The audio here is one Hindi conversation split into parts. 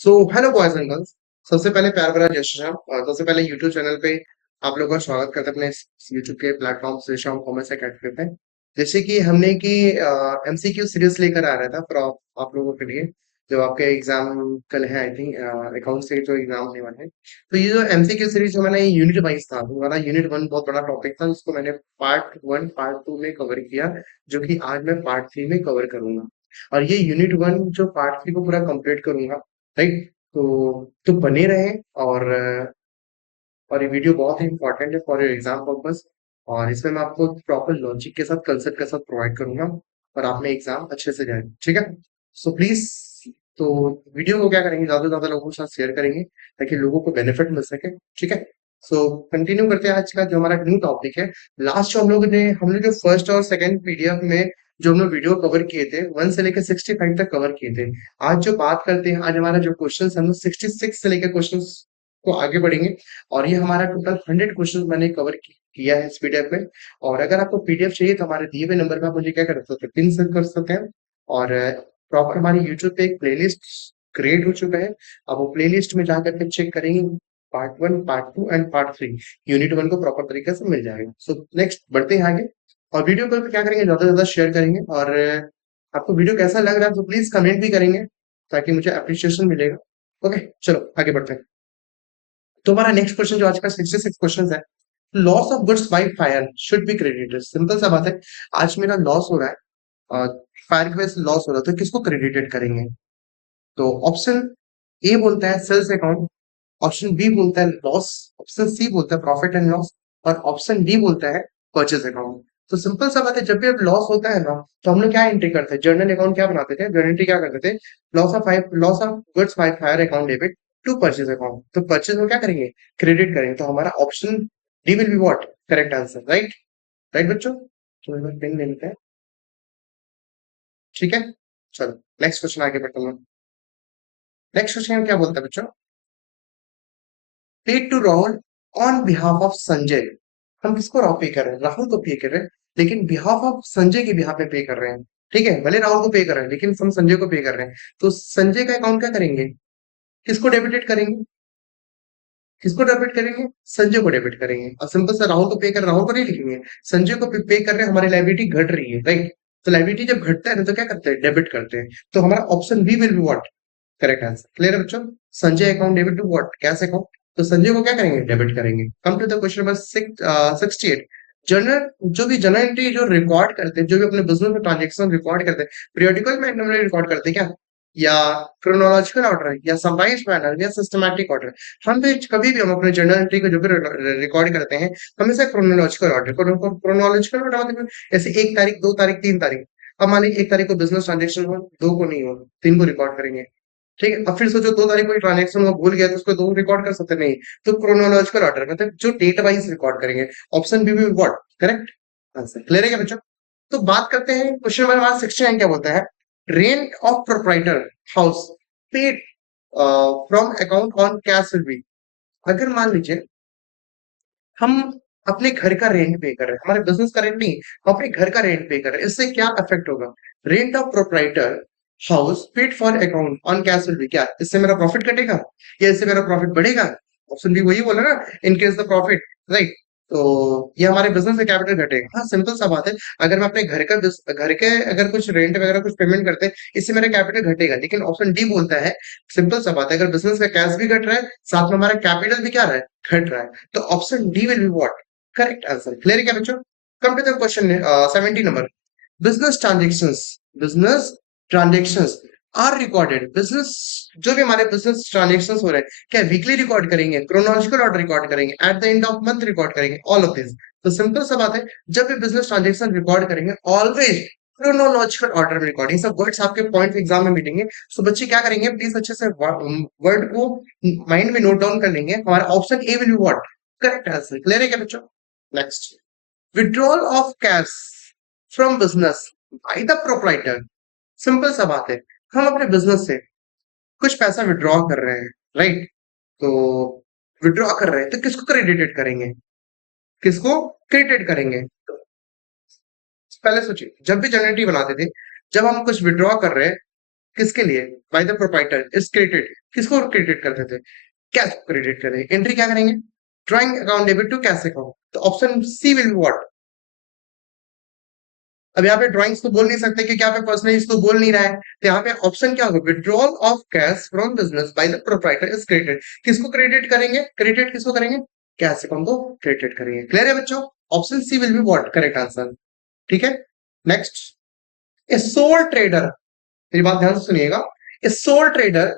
So hello boys and girls. सबसे पहले प्यार भरा जय श्री राम। और सबसे पहले यूट्यूब चैनल पे आप लोगों का स्वागत करते हैं अपने यूट्यूब के platform Shri Shyam commerce academy पे। जैसे कि हमने की एमसीक्यू सीरीज लेकर आ रहा था फॉर आप लोगों के लिए, जो आपके एग्जाम कल है आई थिंक, अकाउंट से जो एग्जाम होने वाले हैं। तो ये जो एमसीक्यू सीरीज जो मैंने यूनिट वाइज था, वो वाला यूनिट वन बहुत बड़ा टॉपिक था जिसको मैंने पार्ट वन पार्ट टू में कवर किया, जो कि आज मैं पार्ट थ्री में कवर करूंगा। और ये यूनिट वन जो पार्ट थ्री को पूरा कंप्लीट करूंगा, राइट। तो बने रहे। और और ये वीडियो बहुत ही इंपॉर्टेंट है फॉर योर एग्जाम पर्पस। और इसमें मैं आपको प्रॉपर लॉजिक के साथ कंसेप्ट के साथ प्रोवाइड करूंगा, और आप में एग्जाम अच्छे से जाए, ठीक है। सो प्लीज, तो वीडियो को क्या करेंगे, ज्यादा से ज्यादा लोगों के साथ शेयर करेंगे ताकि लोगों को बेनिफिट मिल सके, ठीक है। सो कंटिन्यू करते हैं आज का जो हमारा न्यू टॉपिक है। लास्ट जो हम लोग जो फर्स्ट और सेकंड पीडीएफ में जो हम लोग वीडियो कवर किए थे, 1 से लेकर 65 तक कवर किए थे। आज जो बात करते हैं, आज हमारा जो क्वेश्चन हम लोग 66 से लेकर क्वेश्चन को आगे बढ़ेंगे। और ये हमारा टोटल 100 क्वेश्चन मैंने कवर किया है इस पीडीएफ में। और अगर आपको पीडीएफ चाहिए तो हमारे दिए हुए नंबर पे आप मुझे क्या कर सकते हैं, पिन सेंड कर सकते हैं। और प्रॉपर हमारे यूट्यूब पे एक प्लेलिस्ट क्रिएट हो चुका है। अब वो प्लेलिस्ट में जाकर के चेक करेंगे, part one part two and part three, unit one को प्रॉपर तरीके से मिल जाएगा। सो नेक्स्ट बढ़ते हैं आगे। और वीडियो को क्या करेंगे, ज्यादा से ज्यादा शेयर करेंगे। और आपको वीडियो कैसा लग रहा है तो प्लीज कमेंट भी करेंगे ताकि मुझे अप्रिशिएशन मिलेगा। ओके, चलो आगे बढ़ते हैं। तो हमारा नेक्स्ट क्वेश्चन जो आज का 66 क्वेश्चन है, loss of goods by fire should be credited. Simple सा बात है, आज मेरा लॉस हो रहा है, फायर की वजह से लॉस हो रहा है, तो किसको क्रेडिटेड करेंगे? तो ऑप्शन ए बोलता है सेल्स अकाउंट, ऑप्शन बी बोलता है लॉस, ऑप्शन सी बोलता है प्रॉफिट एंड लॉस, और ऑप्शन डी बोलता है परचेज अकाउंट। तो सिंपल सा बात है, जब भी अब लॉस होता है ना, तो हम लोग क्या एंट्री करते हैं, जर्नल अकाउंट क्या बनाते थे, जर्नल एंट्री क्या करते थे, loss of goods by fire account debit to purchase account. तो परचेज में क्या करेंगे, क्रेडिट करेंगे। तो हमारा option D will be what, correct answer, right. Right बच्चों, तो एक बार पेन ले लेते हैं, ठीक है। चलो नेक्स्ट क्वेश्चन आगे बढ़ते हैं। नेक्स्ट क्वेश्चन क्या बोलता है बच्चों, paid to Rahul on behalf of Sanjay. हम किसको पे कर रहे हैं, राहुल को पे कर रहे हैं, लेकिन बिहाफ ऑफ संजय के बिहाफ में पे कर रहे हैं। ठीक है, भले राहुल को पे कर रहे हैं लेकिन हम संजय को पे कर रहे हैं। तो संजय का अकाउंट क्या करेंगे, किसको डेबिटेड करेंगे, किसको डेबिट करेंगे, संजय को डेबिट करेंगे। और सिंपल सा, राहुल को पे कर, राहुल को नहीं लिखेंगे, संजय को पे कर रहे हैं, हमारी लाइबिलिटी घट रही है, राइट। तो लाइबिलिटी जब घटता है ना तो क्या करते हैं, डेबिट करते हैं। तो हमारा option B will be what, correct answer. Clear है बच्चों, Sanjay account debit to what, cash account. तो संजय को क्या करेंगे, डेबिट करेंगे। Come to the question number 68। Journal, जो भी जर्नल एंट्री जो रिकॉर्ड करते हैं, जो भी अपने बिजनेस में ट्रांजेक्शन रिकॉर्ड करते हैं, पीरियोडिकल में रिकॉर्ड करते हैं क्या, या क्रोनोलॉजिकल ऑर्डर, या समराइज मैनर, या सिस्टमैटिक ऑर्डर। हम भी कभी भी हम अपने जर्नल एंट्री को जो भी रिकॉर्ड करते हैं, हमेशा क्रोनोलॉजिकल ऑर्डर, क्रोनोलॉजिकल ऑर्डर मतलब जैसे 1 तारीख, 2 तारीख, 3 तारीख। अब मान लीजिए 1 तारीख को बिजनेस ट्रांजेक्शन हो, 2 को नहीं हो, 3 को रिकॉर्ड करेंगे। ठीक है, अब फिर सोचो 2 तारीख को ट्रांजेक्शन हुआ, भूल गया तो उसको 2 रिकॉर्ड कर सकते नहीं। तो क्रोनोलॉजिकल ऑर्डर मतलब जो डेट वाइज रिकॉर्ड करेंगे। ऑप्शन बी भी व्हाट, करेक्ट आंसर। क्लियर है क्या बच्चों? तो बात करते हैं क्वेश्चन नंबर 169 क्या बोलता है, rent of proprietor house paid from account on cash will be. अगर मान लीजिए हम अपने घर का रेंट पे कर रहे हैं, हमारे बिजनेस का रेंट नहीं, हम अपने घर का रेंट पे कर रहे हैं, इससे क्या इफेक्ट होगा, rent of proprietor house paid for account on cash will be, क्या इससे मेरा प्रॉफिट घटेगा या इससे मेरा प्रॉफिट बढ़ेगा? ऑप्शन बी वही बोला ना, इनकेस द प्रॉफिट, राइट। तो ये हमारे बिजनेस में कैपिटल घटेगा। हाँ सिंपल सा बात है, अगर मैं अपने घर के अगर कुछ रेंट वगैरह कुछ पेमेंट करते हैं, इससे मेरा कैपिटल घटेगा। लेकिन ऑप्शन डी बोलता है, सिंपल सा बात है, अगर बिजनेस का कैश भी घट रहा है, साथ में हमारा कैपिटल भी क्या रहा है, घट रहा है। तो option D will be what, correct answer. Clear है क्या बच्चों? Come to the question 70 number, business transactions, business transactions are recorded. Business, जो भी हमारे बिजनेस ट्रांजेक्शंस हो रहे हैं, क्या वीकली रिकॉर्ड करेंगे, क्रोनोलॉजिकल ऑर्डर रिकॉर्ड करेंगे, at the end of month record करेंगे, ऑल ऑफ दिस। तो सिंपल सा बात है, जब भी बिजनेस ट्रांजेक्शन रिकॉर्ड करेंगे, ऑलवेज क्रोनोलॉजिकल ऑर्डर में रिकॉर्डिंग। सब वर्ड्स आपके पॉइंट एग्जाम में मिलेंगे। सो बच्चे क्या करेंगे, प्लीज अच्छे से वर्ड को माइंड में नोट डाउन कर लेंगे। हमारा option A will be what, correct answer. Clear है क्या बच्चों? Next, withdrawal of cash from business by the proprietor. Simple सा बात है, हम अपने बिजनेस से कुछ पैसा विड्रॉ कर रहे हैं, राइट। तो विड्रॉ कर रहे हैं तो किसको क्रेडिटेड करेंगे, किसको क्रेडिटेड करेंगे? तो पहले सोचिए, जब भी जनरेटिव बनाते थे, जब हम कुछ विड्रॉ कर रहे हैं, किसके लिए? By the proprietor is credited. किसको क्रेडिट करते थे? कैश क्रेडिट करेंगे। एंट्री क्या करेंगे? Drawing account debit to cash account. तो option C will be what? अब यहाँ पे ड्राइंग्स तो बोल नहीं सकते क्योंकि यहाँ पे पर्सनल यूज तो बोल नहीं रहा है, तो यहाँ पे ऑप्शन क्या होगा? Withdrawal of cash from business by the proprietor is credited. किसको क्रेडिट करेंगे? क्रेडिट किसको करेंगे? कैश अकाउंट को क्रेडिट करेंगे। क्लियर है बच्चों? Option C will be what correct answer. ठीक है, नेक्स्ट। ए सोल ट्रेडर, मेरी बात ध्यान से सुनिएगा। ए सोल ट्रेडर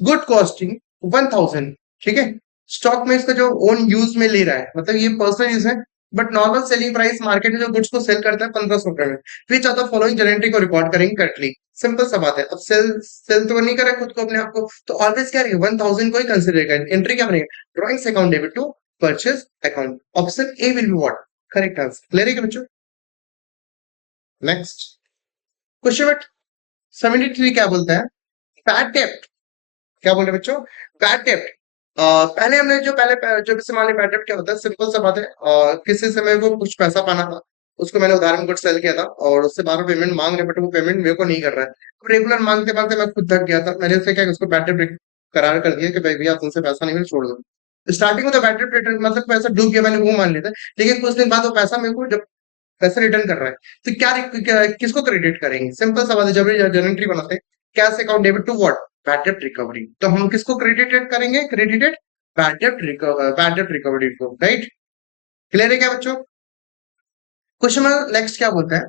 गुड कॉस्टिंग 1000, ठीक है, स्टॉक में इसका जो ओन यूज में ले रहा है, मतलब ये पर्सनल यूज है, but normal selling price market में जो गुड्स को सेल करता है 1500 रुपए में। विच ऑफ द फॉलोइंग जनरेटरी को रिकॉर्ड करेंगे करेक्टली? सिंपल सा बात है। अब सेल सेल तो नहीं करे खुद को अपने आप को, तो ऑलवेज क्या रहेगा? 1000 को ही कंसिडर करेंगे। एंट्री क्या बनेगा? Drawings account debit to purchase account. Option A will be what correct answer. Clear है क्या बच्चों? नेक्स्ट क्वेश्चन नंबर 73 क्या बोलता है? बैड डेब्ट। क्या बोल रहे हैं बच्चों? बैड डेब्ट। पहले हमने जो जो जैसे मान लिया बैड डेब्ट क्या होता है, सिंपल सा बात है। किसी से मेरे को कुछ पैसा पाना था, उसको मैंने उधार में कुछ सेल किया था और उससे बार बार पेमेंट मांग रहे, बट वो पेमेंट मेरे को नहीं कर रहा है। तो रेगुलर मांगते मांगते मैं खुद थक गया था। मैंने उससे क्या उसको बैड डेब्ट करार कर दिया कि भाई भैया तुमसे पैसा नहीं, मैंने छोड़ दो। स्टार्टिंग में तो बैड डेब्ट मतलब पैसा डूब गया, मैंने वो मान लिया था। लेकिन कुछ दिन बाद वो पैसा मेरे को जब पैसा रिटर्न कर रहा है, तो किसको क्रेडिट करेंगे? सिंपल सा बात है। जब जर्नल एंट्री बनाते हैं, cash account debit to what? Bad डेब्ट रिकवरी। तो हम किसको क्रेडिटेड करेंगे? क्रेडिटेड बैड डेब्ट रिकवरी को, राइट? क्लियर है क्या बच्चों? क्वेश्चन नेक्स्ट क्या बोलता है?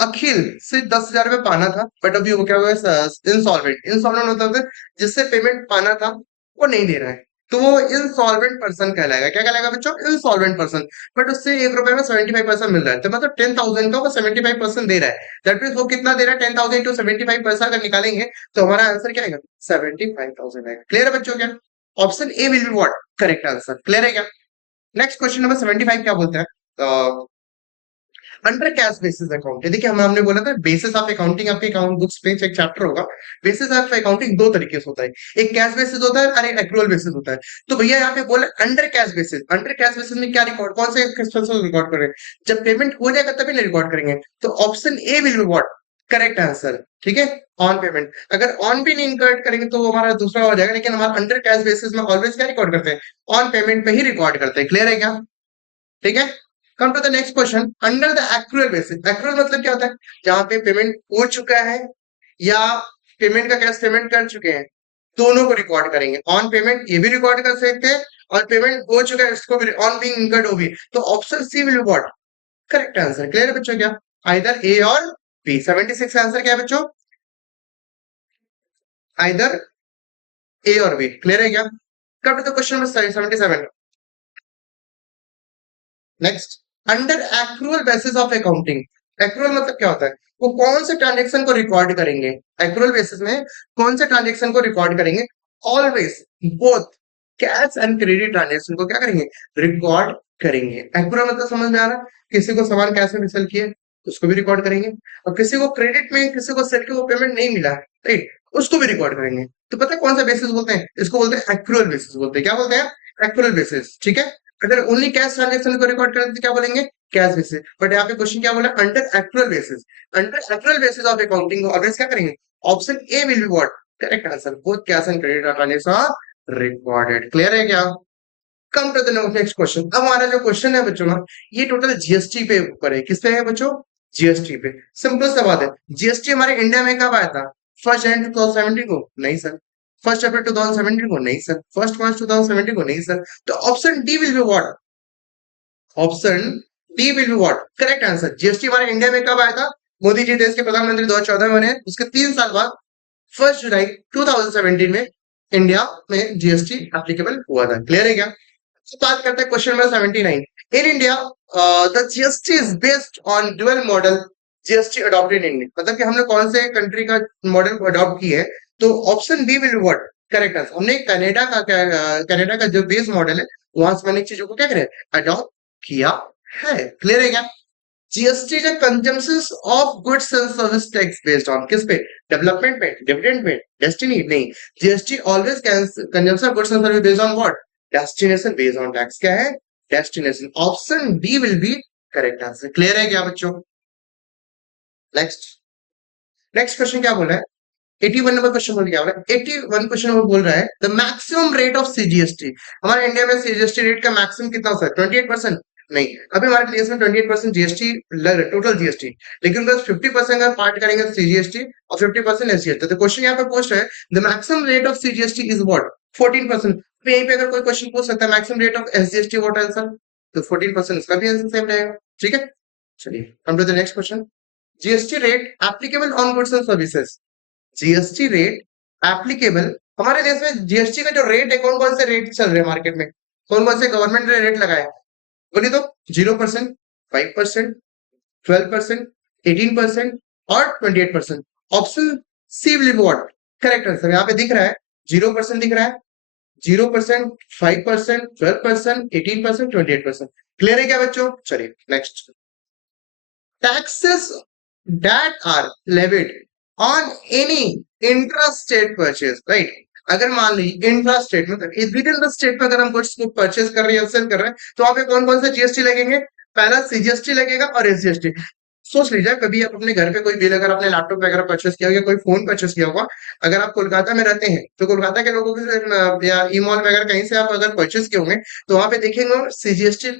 अखिल से 10,000 रुपये पाना था, बट अभी वो क्या हुआ? इंसॉल्वेंट। इंसॉल्वेंट मतलब है जिससे पेमेंट पाना था वो नहीं दे रहा है, तो वो इंसॉल्वेंट पर्सन कहलाएगा। क्या कहलाएगा बच्चों? Insolvent person. बट उससे 1 रुपए में 75% मिल रहा है, तो मतलब 10,000 का वो 75% दे रहा है। दैट मीन वो कितना दे रहा है? 10,000 टू 75 पैसा अगर निकालेंगे तो हमारा आंसर क्या आएगा? 75,000 आएगा। क्लियर है बच्चों? क्या option A will be what correct answer. Clear है क्या? नेक्स्ट क्वेश्चन नंबर 75 क्या बोलता है? Under cash basis account. देखिए हमने बोला था बेसिस ऑफ अकाउंटिंग, आपके अकाउंट बुक्स पे एक चैप्टर होगा। बेसिस ऑफ अकाउंटिंग दो तरीके से होता है, एक कैश बेसिस होता है और एक एक्रूअल बेसिस होता है। तो भैया यहाँ पे बोला under cash basis. Under cash basis में क्या रिकॉर्ड, कौन से एक्सपेंसेस रिकॉर्ड करें? जब पेमेंट हो जाएगा तभी रिकॉर्ड करेंगे। तो option A will be what correct answer. ठीक है, ऑन पेमेंट। अगर ऑन भी नहीं इंकर्ड करेंगे तो वो हमारा दूसरा हो जाएगा, लेकिन हमारा अंडर कैश बेसिस में ऑलवेज क्या रिकॉर्ड करते हैं? ऑन पेमेंट पे ही रिकॉर्ड करते हैं। क्लियर है क्या? ठीक है, come to the next question. Under the accrual basis. Accrual मतलब क्या होता है? जहां पे पेमेंट हो चुका है या पेमेंट का कैश पेमेंट कर चुके हैं, दोनों को रिकॉर्ड करेंगे। ऑन पेमेंट ये भी रिकॉर्ड कर सकते हैं और पेमेंट हो चुका है इसको भी, ऑन बीइंग इनकर्ड हो भी। तो option C will be what correct answer. Clear है बच्चों? क्या आइदर ए और बी? 76 आंसर क्या है बच्चों? आइदर ए और बी। क्लियर है क्या? Come to the question number 77। Next, under accrual basis of accounting. Accrual मतलब क्या होता है? वो कौन से ट्रांजेक्शन को रिकॉर्ड करेंगे? एक्रूअल बेसिस में कौन से ट्रांजेक्शन को रिकॉर्ड करेंगे? Always both cash and credit transaction को क्या करेंगे? रिकॉर्ड करेंगे। एक्रूअल मतलब समझ में आ रहा है? किसी को सामान कैश में सेल किया उसको भी रिकॉर्ड करेंगे, और किसी को क्रेडिट में किसी को सेल के वो पेमेंट नहीं मिला, राइट, उसको भी रिकॉर्ड करेंगे। तो पता है कौन सा बेसिस बोलते हैं? इसको बोलते हैं एक्रूअल बेसिस बोलते हैं। क्या बोलते हैं? Accrual basis. ठीक है, अगर ओनली कैश ट्रांजेक्शन को रिकॉर्ड करें तो क्या बोलेंगे? Cash basis. बट यहाँ पे क्वेश्चन क्या बोला? Under accrual basis. Under accrual basis of accounting always क्या करेंगे? Option A will be what correct answer. Both cash and credit transaction are recorded. Clear है क्या? Come to the next question. अब हमारा जो क्वेश्चन है बच्चों ना, ये टोटल जीएसटी पे ऊपर है। किस पे है बच्चों? जीएसटी पे। सिंपल सा बात है, जीएसटी हमारे इंडिया में कब आया था? 1 जनवरी 2017 को? नहीं सर। 1 अप्रैल 2017 को? नहीं सर। 1 मार्च 2017 को? नहीं सर। तो option D will be what? Option D will be what correct answer. GST हमारे इंडिया में कब आया था? मोदी जी देश के प्रधानमंत्री 2014 में बने, उसके 3 साल बाद 1 जुलाई 2017 में इंडिया में जीएसटी एप्लीकेबल हुआ था। क्लियर है क्या? तो बात करते हैं question number 79। In India the GST is based on dual model GST adopted in India. मतलब कि हमने कौन से कंट्री का मॉडल को अडॉप्ट किया है? तो option B will what correct answer. हमने कनाडा का जो बेस मॉडल है वहां से मैंने चीजों को क्या करें? अडॉप्ट किया है। क्लियर है क्या? जीएसटी जो consumption of goods and service tax based on किस पे? डेवलपमेंट पे, डिविडेंड पे, डेस्टिनी नहीं। GST always consumption of goods and service based on what? Destination based on tax. क्या है? Destination. Option D will be correct answer. Clear है क्या बच्चों? नेक्स्ट, नेक्स्ट क्वेश्चन क्या बोल रहा है? 81 नंबर क्वेश्चन बोल क्या हो रहा है? 81 क्वेश्चन नंबर बोल रहा है the maximum rate of CGST. हमारे इंडिया में सीजीएसटी रेट का मैक्सिमम कितना होता है? 28%? नहीं, अभी हमारे देश में 28% जीएसटी लग रहा है, टोटल जीएसटी। लेकिन बस 50% का पार्ट करेंगे सीजीएसटी और 50% एसजीएसटी। तो क्वेश्चन यहाँ पे पूछ रहा है the maximum rate of CGST is what? 14%। तो यहीं पे अगर कोई क्वेश्चन पूछ सकता है maximum rate of SGST what answer, तो 14% इसका भी आंसर सेम रहेगा। ठीक है, चलिए come to the next question. GST rate applicable on goods and services. GST rate applicable, हमारे देश में जीएसटी का जो रेट है, कौन कौन से रेट चल रहे हैं मार्केट में, कौन कौन से गवर्नमेंट ने रेट लगाया? बोलिए तो। 0%, 5%, 12%, 18% और 28%। Option C will be what? Correct answer यहाँ पे दिख रहा है 0% दिख रहा है, 0%, 5%, 12%, 18%, 28%। क्लियर है क्या बच्चों? चलिए next. Taxes that are levied on any intra-state purchase, right? अगर मान ली इंट्रा स्टेट मतलब विद इन द स्टेट में अगर हम गुड्स को परचेज कर रहे हैं, सेल कर रहे हैं, तो वहां पे कौन कौन से जीएसटी लगेंगे? पहला सीजीएसटी लगेगा और एसजीएसटी। सोच लीजिए कभी आप अपने घर पे कोई बिल, अगर आपने लैपटॉप वगैरह परचेस किया होगा, कोई फोन परचेस किया होगा, अगर आप कोलकाता में रहते हैं तो कोलकाता के लोगों के या ई मॉल वगैरह कहीं से आप अगर परचेस किए होंगे, तो वहां पे देखेंगे सीजीएसटी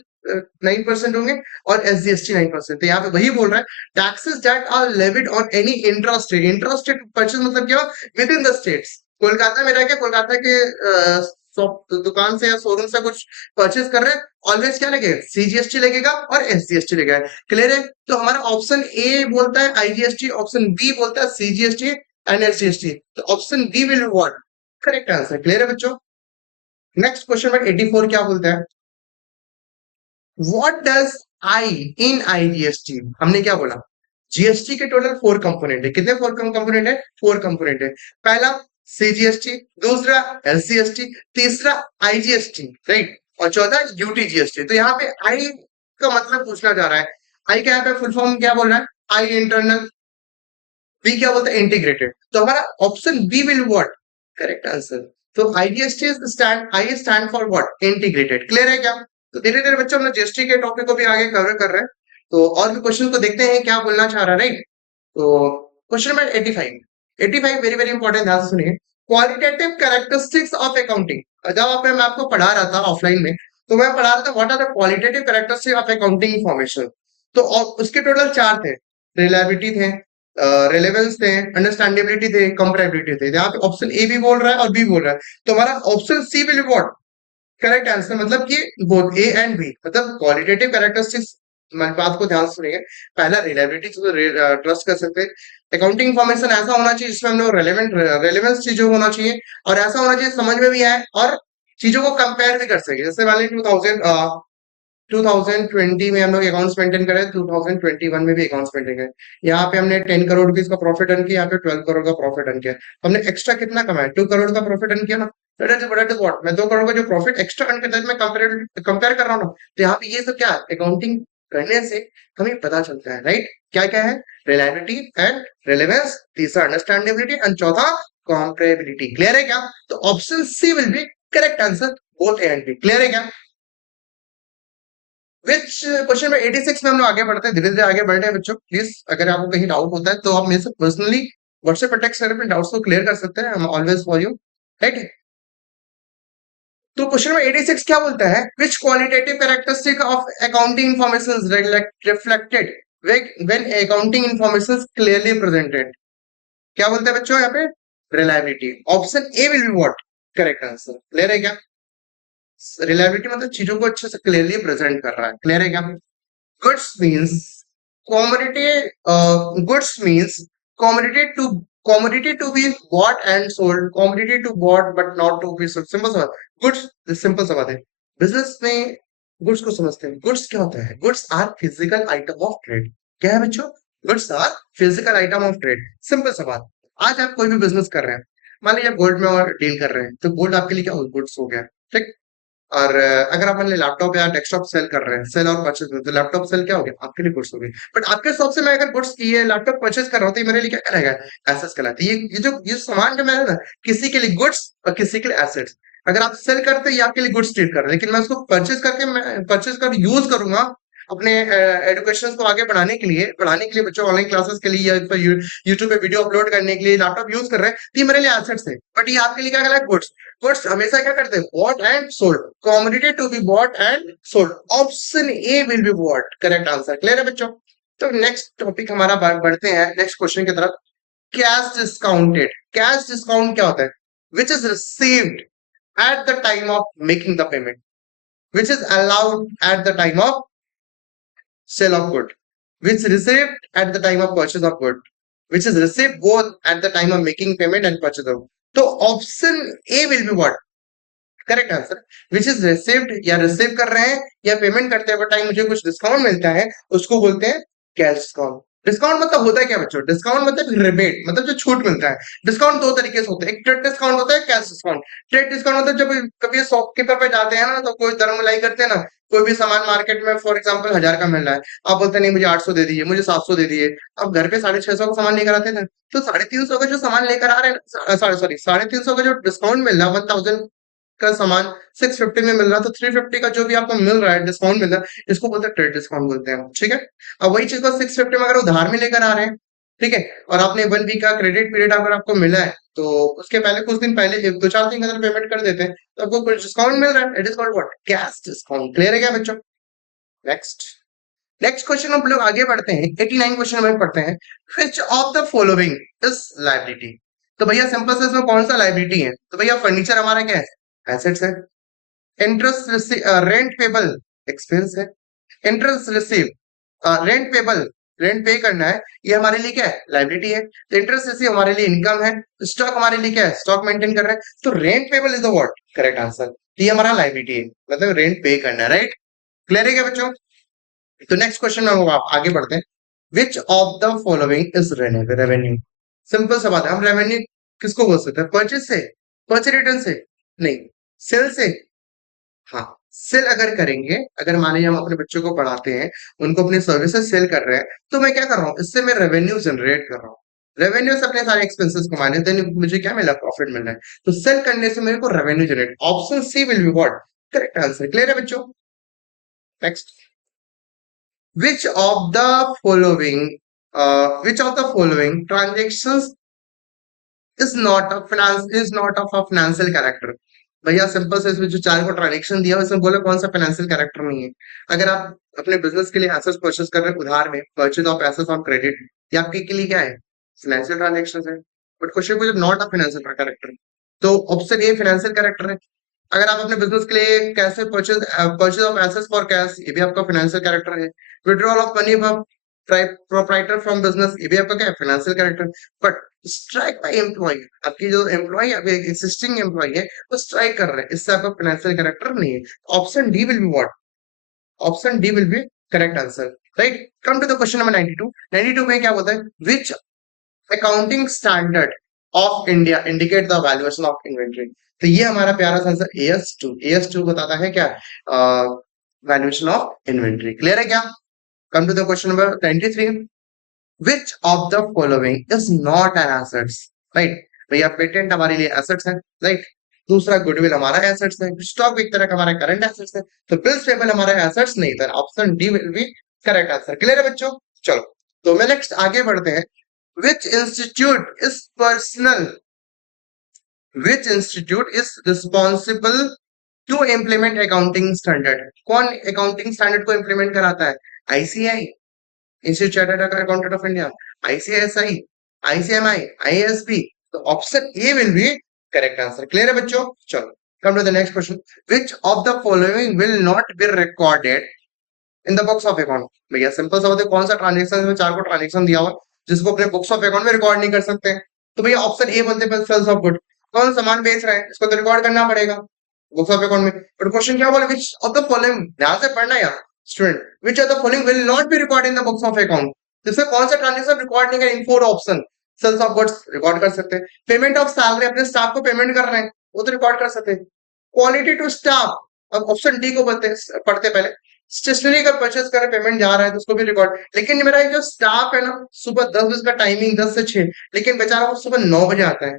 9% होंगे और एसजीएसटी 9%। तो यहाँ पे वही बोल रहा है taxes that are levied on any intra state. Intra state purchase मतलब क्या? Within the states. Kolkata में रह के कोलकाता के दुकान से या शोरूम से कुछ परचेस कर रहे हैं, ऑलवेज क्या लगेगा? सीजीएसटी लगेगा और एसजीएसटी लगेगा। क्लियर है? तो हमारा ऑप्शन ए बोलता है आईजीएसटी, ऑप्शन बी बोलता है सीजीएसटी एंड एसजीएसटी। तो option B will be what? Correct answer. Clear है बच्चों? नेक्स्ट क्वेश्चन नंबर 84 क्या बोलता है? What does I in IGST? हमने क्या बोला? जीएसटी के टोटल 4 कंपोनेंट है। कितने 4 कंपोनेंट है? 4 कंपोनेंट है। पहला सीजीएसटी, दूसरा एसजीएसटी, तीसरा आईजीएसटी, राइट, और चौथा यूटीजीएसटी। तो यहाँ पे आई का मतलब पूछना जा रहा है। आई का यहाँ पे फुल फॉर्म क्या बोल रहा है? आई इंटरनल। बी क्या बोलता है? इंटीग्रेटेड। तो हमारा option B will what? Correct answer. तो IGST is stand, I stand for what? Integrated. Clear है क्या? तो धीरे धीरे बच्चों हम जीएसटी के टॉपिक को भी आगे कवर कर रहे हैं। तो और भी क्वेश्चन को देखते हैं क्या बोलना चाह रहा है, राइट। तो question number 85। 85 very very important, ध्यान से सुनिए। Qualitative characteristics of accounting. जब आप मैं आपको पढ़ा रहा था ऑफलाइन में, तो मैं पढ़ा रहा था what are the qualitative characteristics of accounting information. तो उसके टोटल 4 थे। रिलायबिलिटी थे, रेलेवेंस थे, अंडरस्टैंडेबिलिटी थे, कंपेरेबिलिटी थे। यहाँ पे ऑप्शन ए भी बोल रहा है और बी बोल रहा है, तो हमारा option C will what? Correct answer. मतलब कि बोथ ए एंड बी, मतलब क्वालिटेटिव कैरेक्टरिस्टिक्स। मेरी बात को ध्यान से सुनिए। पहला रिलायबिलिटी, तो ट्रस्ट कर सकते हैं। अकाउंटिंग इन्फॉर्मेशन ऐसा होना चाहिए जिसमें हम लोग रेलेवेंस चीजों होना चाहिए, और ऐसा होना चाहिए समझ में भी आए और चीजों को कंपेयर भी कर सके। जैसे मान लीजिए 2020 में हम लोग अकाउंट्स मेंटेन करें, 2021 में भी अकाउंट्स मेंटेन करें। यहाँ पे हमने 10 करोड़ रुपीज का प्रॉफिट अर्न किया, यहाँ पे 12 करोड़ का प्रॉफिट अर्न किया। तो हमने एक्स्ट्रा कितना कमाया? 2 करोड़ का प्रॉफिट अर्न किया ना। व्हाट, मैं 2 करोड़ का जो प्रॉफिट एक्स्ट्रा अर्न करता है मैं कंपेयर कर रहा हूँ ना। तो यहाँ पे ये सब क्या है? अकाउंटिंग करने से हमें पता चलता है, राइट। क्या क्या है? रिलायबिलिटी एंड रेलेवेंस, तीसरा अंडरस्टैंडेबिलिटी एंड चौथा कंपेरेबिलिटी। क्लियर है क्या? तो option C will be correct answer, both A and B. Clear है क्या? विच क्वेश्चन में 86 में हम लोग आगे बढ़ते हैं, धीरे धीरे आगे बढ़ रहे हैं बच्चों। प्लीज अगर आपको कहीं डाउट होता है तो आप मेरे से पर्सनली व्हाट्सएप पर टेक्स्ट करके अपने डाउट्स को क्लियर कर सकते हैं। हम ऑलवेज फॉर यू, राइट। तो क्वेश्चन में 86 क्या बोलता है? Which qualitative characteristic of accounting information reflected when accounting information clearly presented? क्या बोलता है बच्चों यहाँ पे? Reliability. Option A will be what? Correct answer. Clear है क्या? रिलायबिलिटी मतलब चीजों को अच्छे से क्लियरली प्रेजेंट कर रहा है। क्लियर है क्या? Goods means commodity. Goods means commodity to be bought and sold. Commodity to bought but not to be sold. Simple सा बात। Goods सिंपल सा बात है। बिजनेस में गुड्स को समझते हैं। गुड्स क्या होता है? Goods are physical item of trade. क्या है बच्चों? Goods are physical item of trade. Simple सा बात। आज आप कोई भी बिजनेस कर रहे हैं, मान लीजिए आप गोल्ड में और डील कर रहे हैं, तो गोल्ड आपके लिए क्या हो? गुड्स हो गया, ठीक। और अगर आप मान लीजिए लैपटॉप या डेस्कटॉप सेल कर रहे हैं, सेल और परचेज में, तो लैपटॉप सेल क्या हो गया? आपके लिए गुड्स हो गई। बट आपके शॉप से मैं अगर गुड्स ये लैपटॉप परचेज कर रहा हूँ, तो ये मेरे लिए क्या करेगा? एसेट्स कहलाते हैं। ये सामान जो मैं ना, किसी के लिए गुड्स और किसी के लिए एसेट्स। अगर आप सेल करते हैं, ये आपके लिए गुड्स ट्रीट कर रहे हैं, लेकिन मैं उसको परचेज करके मैं परचेज कर यूज करूंगा, अपने एजुकेशन को आगे बढ़ाने के लिए बच्चों ऑनलाइन क्लासेस के लिए या फिर यूट्यूब पे वीडियो अपलोड करने के लिए लैपटॉप यूज कर रहे हैं, तो ये मेरे लिए एसेट्स है। बट ये आपके लिए क्या कहलाए? गुड्स। गुड्स हमेशा क्या करते हैं? Bought and sold, commodity to be bought and sold. Option A will be what? Correct answer. Clear है बच्चों? तो नेक्स्ट टॉपिक हमारा बढ़ते हैं नेक्स्ट क्वेश्चन की तरफ। कैश डिस्काउंटेड, कैश डिस्काउंट क्या होता है? Which is received at the time of making the payment, which is allowed at the time of sale of good, which received at the time of purchase of good, which is received both at the time of making payment and purchase of. तो option A will be what? Correct answer. Which is received, या रिसीव कर रहे हैं या पेमेंट करते हुए टाइम मुझे कुछ डिस्काउंट मिलता है, उसको बोलते हैं कैश डिस्काउंट। डिस्काउंट मतलब होता है क्या बच्चों? डिस्काउंट मतलब रिबेट, मतलब जो छूट मिलता है। डिस्काउंट दो तरीके से होते हैं, एक ट्रेड डिस्काउंट होता है, कैश डिस्काउंट। ट्रेड डिस्काउंट मतलब जब कभी शॉपकीपर पे जाते हैं ना, तो कोई धर्मलाई करते हैं ना, कोई भी सामान मार्केट में फॉर एग्जांपल 1000 का मिल रहा है, आप बोलते हैं नहीं मुझे 800 दे दीजिए, मुझे 700 दे दीजिए। अब घर पे 650 का सामान लेकर आते थे, तो 350 का जो सामान लेकर आ रहे हैं, सॉरी 350 का जो डिस्काउंट मिल रहा है, 1000 का सामान 650 में मिल रहा है, तो 350 का जो भी आपको मिल रहा है डिस्काउंट मिल रहा है, इसको बोलते हैं ट्रेड डिस्काउंट बोलते हैं, ठीक है। अब वही चीज को 650 में अगर उधार में लेकर आ रहे हैं, ठीक है, और आपने 1 वीक का क्रेडिट पीरियड अगर आपको मिला है, तो उसके पहले कुछ दिन पहले 2-4 दिन के अंदर पेमेंट कर देते हैं, तो आपको कुछ डिस्काउंट मिल रहा है, it is called what? Cash discount. Clear है क्या बच्चों? नेक्स्ट नेक्स्ट क्वेश्चन हम लोग आगे बढ़ते हैं, 89 क्वेश्चन में पढ़ते हैं। विच of the following is liability? तो भैया सिंपल से इसमें कौन सा लायबिलिटी है? तो भैया फर्नीचर हमारा क्या है? एसेट्स है। इंटरेस्ट रेंट पेबल एक्सपेंस है। Interest receive, rent payable, rent पे करना है, ये हमारे लिए क्या है? लाइबिलिटी है। तो इंटरेस्ट रिसीव हमारे लिए इनकम है। स्टॉक हमारे लिए क्या है? स्टॉक मेंटेन कर रहे हैं, तो rent payable is the what? Correct answer. ये हमारा लाइबिलिटी है, मतलब रेंट पे करना है, राइट? क्लियर है क्या बच्चों? तो नेक्स्ट क्वेश्चन में हम आगे बढ़ते हैं। विच of the following is revenue? Simple सा बात है, हम रेवेन्यू किसको बोल सकते हैं? परचेज से? परचेज रिटर्न से? नहीं। सेल से? हाँ। सेल अगर करेंगे, अगर मान लीजिए हम अपने बच्चों को पढ़ाते हैं, उनको अपनी सर्विसेज सेल कर रहे हैं, तो मैं क्या कर रहा हूँ? इससे मैं रेवेन्यू जनरेट कर रहा हूँ। रेवेन्यू से अपने सारे एक्सपेंसेस को माने, देन मुझे क्या मिला? प्रॉफिट मिल रहा है। तो सेल करने से मेरे को revenue generate. Option C will be what? Correct answer. Clear है बच्चों? Next. Which of the following, which of the following transactions is not of a financial character? भैया सिंपल से इसमें जो चार को ट्रांजेक्शन दिया है, इसमें बोले कौन सा फाइनेंशियल कैरेक्टर नहीं है। अगर आप अपने बिजनेस के लिए एसेट्स परचेस कर रहे हैं उधार में, purchase of assets on credit, ये आपके के लिए क्या है? फाइनेंशियल ट्रांजेक्शन है। बट क्वेश्चन पूछे नॉट अ फाइनेंशियल कैरेक्टर, तो ऑप्शन ए फाइनेंशियल कैरेक्टर है। अगर आप अपने बिजनेस के लिए कैसे purchase purchase of assets for cash, ये भी आपका फाइनेंशियल कैरेक्टर है। Withdrawal of money proprietor from business, ये भी आपका क्या है? Financial character. But strike by employ, आपकी जो एम्प्लॉय एग्जिस्टिंग एम्प्लॉय है वो स्ट्राइक कर रहे हैं, इससे आपका फाइनेंशियल कैरेक्टर नहीं है। Option D will be what? Option D will be correct answer, right. Come to the question number 92। 92 में क्या बोलता है? Which accounting standard of India indicate the valuation of inventory? तो ये हमारा प्यारा सा आंसर AS2। AS2 बताता है क्या? Valuation of inventory. क्लियर है क्या? Come to the question number 93। Which of the following is not an assets? Right. भैया पेटेंट हमारे लिए एसेट्स है, राइट। दूसरा गुडविल हमारा एसेट्स है, स्टॉक एक तरह का हमारा करंट एसेट्स है, तो बिल्स पेबल हमारा एसेट्स नहीं था। Option D will be correct answer. Clear है बच्चों? चलो, तो मैं नेक्स्ट आगे बढ़ते हैं। Which institute is personal? Which institute is responsible to implement accounting standard? कौन accounting standard को implement कराता है? ICAI, Institute Chartered Accountant of India, ICSI, ICMI, IASB। तो option A will be correct answer. Clear है बच्चों? चलो, come to the next question. Which of the following will not be recorded in the books of account? भैया सिंपल सा बताओ, कौन सा ट्रांजेक्शन में चार को ट्रांजेक्शन दिया हुआ जिसको अपने बुक्स ऑफ अकाउंट में रिकॉर्ड नहीं कर सकते हैं? तो भैया ऑप्शन ए बोलते हैं सेल्स ऑफ गुड। कौन सामान बेच रहा है, इसको तो रिकॉर्ड करना पड़ेगा बुक्स ऑफ अकाउंट में। बट क्वेश्चन क्या बोले? विच ऑफ द फॉलोइंग, ध्यान से पढ़ना यार student, which of the following will not be record in the books of account? जिससे कौन सा ट्रांजेक्शन रिकॉर्ड नहीं करें? In four option. Sales of goods record कर सकते हैं, पेमेंट ऑफ सैलरी, अपने स्टाफ को पेमेंट कर रहे हैं, वो तो रिकॉर्ड कर सकते हैं। क्वालिटी टू स्टाफ, अब ऑप्शन डी को बोलते हैं, पढ़ते पहले। स्टेशनरी का परचेस कर पेमेंट जा रहा है तो उसको भी रिकॉर्ड। लेकिन मेरा जो स्टाफ है ना, सुबह 10 बजे का टाइमिंग, 10 से 6, लेकिन बेचारा वो सुबह 9 बजे आता है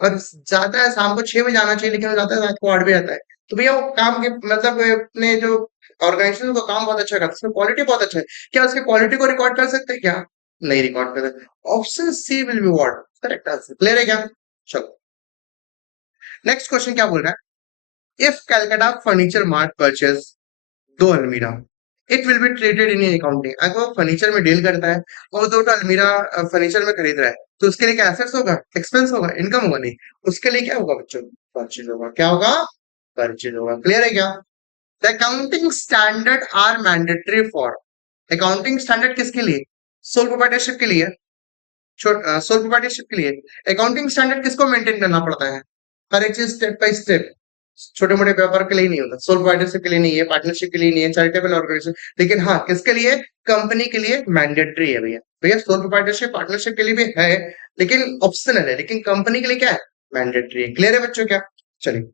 और जाता है शाम को 6 बजे आना चाहिए, लेकिन वो जाता है रात को 8 बजे आता है। तो भैया वो काम के मतलब अपने जो ऑर्गेनाइजेशन का काम बहुत अच्छा करता है, उसमें क्वालिटी बहुत अच्छा है, क्या उसके क्वालिटी को रिकॉर्ड कर सकते हैं क्या? नहीं रिकॉर्ड कर सकते। Option C will be what correct answer. Clear है क्या? चलो नेक्स्ट क्वेश्चन क्या बोल रहा है, if Calcutta furniture mart purchase दो अलमीरा, it will be traded in accounting. अगर वो फर्नीचर में डील करता है और दो अलमीरा फर्नीचर में खरीद रहा है, तो उसके लिए क्या एसेट्स होगा, एक्सपेंस होगा, इनकम होगा? नहीं, उसके लिए क्या होगा बच्चों? परचेज होगा। क्या होगा? परचेज होगा। क्लियर है क्या? The accounting standard are mandatory for, accounting standard किसके लिए? सोल प्रोप्राइटरशिप के लिए। सोल प्रोप्राइटरशिप के लिए अकाउंटिंग स्टैंडर्ड किसको मेंटेन करना पड़ता है? हर एक चीज स्टेप बाय स्टेप, छोटे मोटे व्यापार के लिए नहीं होता, सोल प्रोप्राइटरशिप के लिए नहीं है, पार्टनरशिप के लिए नहीं है, चैरिटेबल ऑर्गेनाइजेशन, लेकिन हाँ किसके लिए? कंपनी के लिए मैंडेटरी है भैया। भैया सोल प्रोप्राइटरशिप पार्टनरशिप के लिए भी है, लेकिन ऑप्शनल है, लेकिन कंपनी के लिए क्या है? मैंडेटरी है। क्लियर है बच्चों क्या? चलिए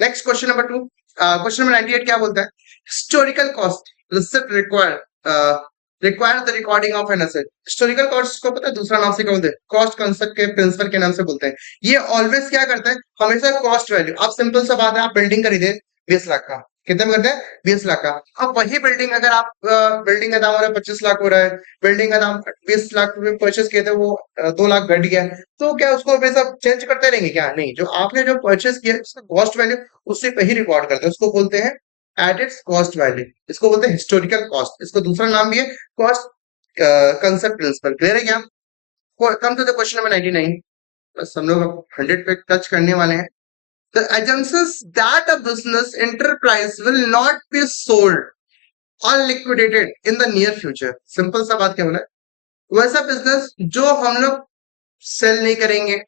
next question number 2। Question number 98 क्या बोलता है, historical cost receipt require the recording of an asset. Historical cost को पता है दूसरा नाम से क्या बोलते हैं? कॉस्ट कंसेप्ट के प्रिंसिपल के नाम से बोलते हैं। ये ऑलवेज क्या करता है, हमेशा कॉस्ट वैल्यू। आप सिंपल सा बात है, आप बिल्डिंग खरीदे 20 लाख का, कितने में करते हैं? 20 लाख का। अब वही बिल्डिंग अगर आप बिल्डिंग का दाम हो रहा है 25 लाख हो रहा है, बिल्डिंग का दाम 20 लाख में परचेस किए थे, वो 2 लाख घट गया, तो क्या उसको हमेशा चेंज करते रहेंगे क्या? नहीं, जो आपने जो परचेस किया उसका कॉस्ट वैल्यू उसी पे ही रिकॉर्ड करते हैं, उसको बोलते हैं एट इट्स कॉस्ट वैल्यू। इसको बोलते हैं हिस्टोरिकल कॉस्ट, इसको दूसरा नाम भी है कॉस्ट कंसेप्ट प्रिंसिपल। क्लियर है क्या? Come to the question number 99। बस हम लोग 100 पे टच करने वाले हैं। The assumptions that a business enterprise will not be sold or liquidated in the near future। Simple सा बात क्या बोला है, वैसा बिजनेस जो हम लोग सेल नहीं करेंगे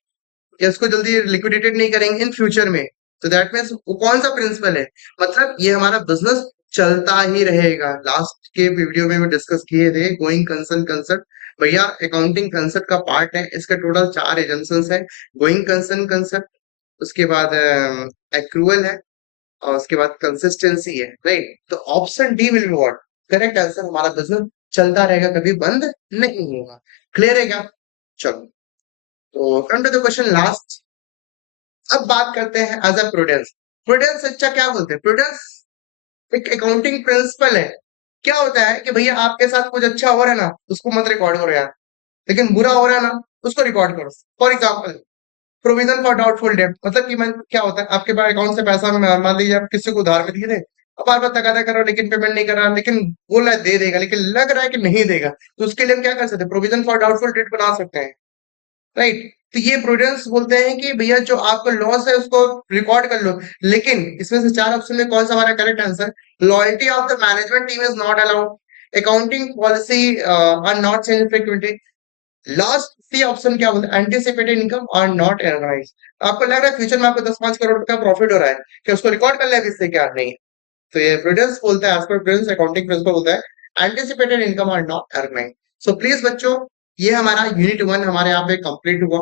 या इसको जल्दी लिक्विडेटेड नहीं करेंगे इन फ्यूचर में, तो दैट मीन्स वो कौन सा प्रिंसिपल है? मतलब ये हमारा बिजनेस चलता ही रहेगा। लास्ट के वीडियो में डिस्कस किए थे गोइंग कंसर्न कंसेप्ट, भैया अकाउंटिंग कंसेप्ट का पार्ट है, इसका टोटल 4 एजम्पशंस है। गोइंग कंसर्न कंसेप्ट, उसके बाद एक्रूअल है, और उसके बाद कंसिस्टेंसी है, राइट? तो option D will be what correct answer. हमारा बिजनेस चलता रहेगा, कभी बंद नहीं होगा। क्लियर है क्या? चलो तो come to the question last. अब बात करते हैं एज अ प्रूडेंस। प्रूडेंस अच्छा क्या बोलते हैं? प्रूडेंस एक अकाउंटिंग प्रिंसिपल है। क्या होता है कि भैया आपके साथ कुछ अच्छा हो रहा है ना, उसको मत रिकॉर्ड करो यार, लेकिन बुरा हो रहा है ना, उसको रिकॉर्ड करो। For example provision for doubtful debt, मतलब कि मैं क्या होता है, आपके पास अकाउंट से पैसा में मान लीजिए आप किसी को उधार में दिए थे, अब बार बार तगादा करो लेकिन पेमेंट नहीं कर रहा, लेकिन बोल रहा है दे देगा, लेकिन लग रहा है कि नहीं देगा, तो उसके लिए हम क्या कर सकते हैं? प्रोविजन फॉर डाउटफुल डेट बना सकते हैं, राइट? तो ये प्रूडेंस बोलते हैं कि भैया जो आपका लॉस है उसको रिकॉर्ड कर लो। लेकिन इसमें से 4 ऑप्शन में कौन सा हमारा correct answer? Loyalty of the management team is not allowed, accounting policy are not change frequently. Last C option क्या बोलते हैं? Anticipated income are not analyse. आपको लग रहा है फ्यूचर में आपको 10-5 करोड़ का प्रॉफिट हो रहा है, कि उसको रिकॉर्ड कर ले अभी इससे? क्या नहीं। तो ये प्रूडेंस बोलता है, as per prudence accounting principle बोलता है anticipated income are not earning. So please बच्चों, ये हमारा यूनिट 1 हमारे यहाँ पे कंप्लीट हुआ।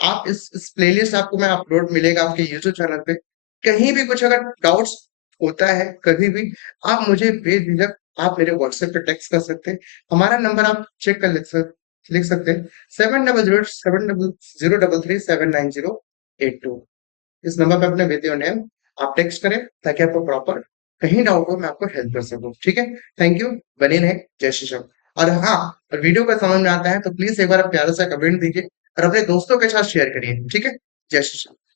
आप इस प्लेलिस्ट आपको मैं अपलोड मिलेगा आपके यूट्यूब चैनल पे। कहीं भी कुछ अगर डाउट्स होता है कभी भी, आप मुझे बेझिझक आप मेरे व्हाट्सएप पे टेक्स्ट कर सकते हैं। हमारा नंबर आप चेक कर लिख सकते हैं 700700337908 इस नंबर पे अपने विद योर नेम आप टेक्स्ट करें, ताकि आपको प्रॉपर कहीं डाउट हो मैं आपको हेल्प कर सकूं। ठीक है, थैंक यू, बने रहे, जय श्री राम। और हाँ, और वीडियो का समझ में आता है तो प्लीज एक बार आप प्यारे से कमेंट दीजिए और अपने दोस्तों के साथ शेयर करिए। ठीक है, जय श्री राम।